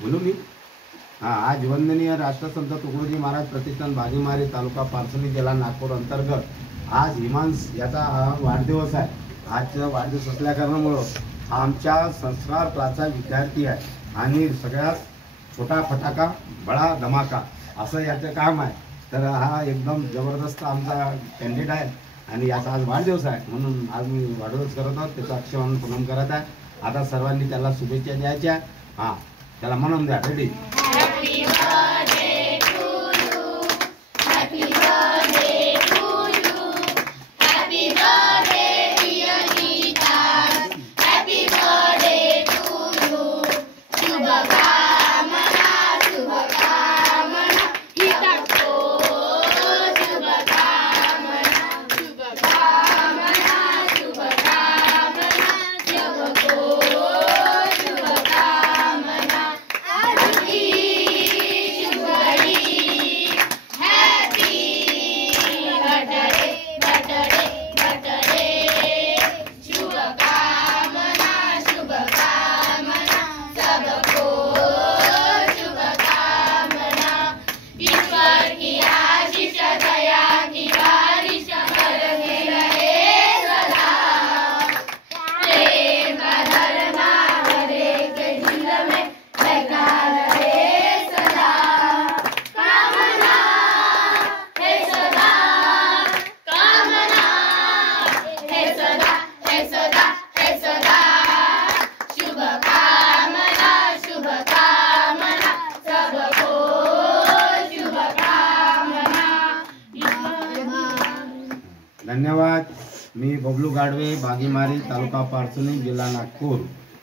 बोलू मी? आज वंदनीय राष्ट्रसंत तुकडोजी महाराज प्रतिष्ठान भागीमारी तालुका पारसनी जिल्हा नागपूर अंतर्गत आज हिमांश याचा वाढदिवस आहे। आजचा वाढदिवस असल्या कारणामुळं आमच्या संस्कार क्लासचा विद्यार्थी आहे आणि सगळ्यात छोटा फटाका बडा धमाका असं याचं काम आहे। तर हा एकदम जबरदस्त आमचा कॅन्डिडेट आहे आणि याचा आज वाढदिवस आहे म्हणून आज मी वाढदिवस करत आहोत, त्याचा अक्षरशः प्रणाम करत आहे। आता सर्वांनी त्याला शुभेच्छा द्यायच्या। त्याला म्हणून द्या, रेडी? धन्यवाद। मी बबलू गाडवे, भागीमारी तालुका पारसनी जिल्हा नागपूर,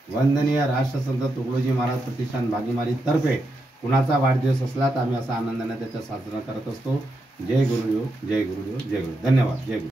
वंदनीय राष्ट्रसंत तुकडोजी महाराज प्रतिष्ठान भागीमारी तर्फे कुणाचा वाढदिवस असला तर आम्ही असा आनंदाने त्याचा साजरा करत असतो। जय गुरुदेव, जय गुरुदेव, जय गुरु। धन्यवाद। जय गुरु।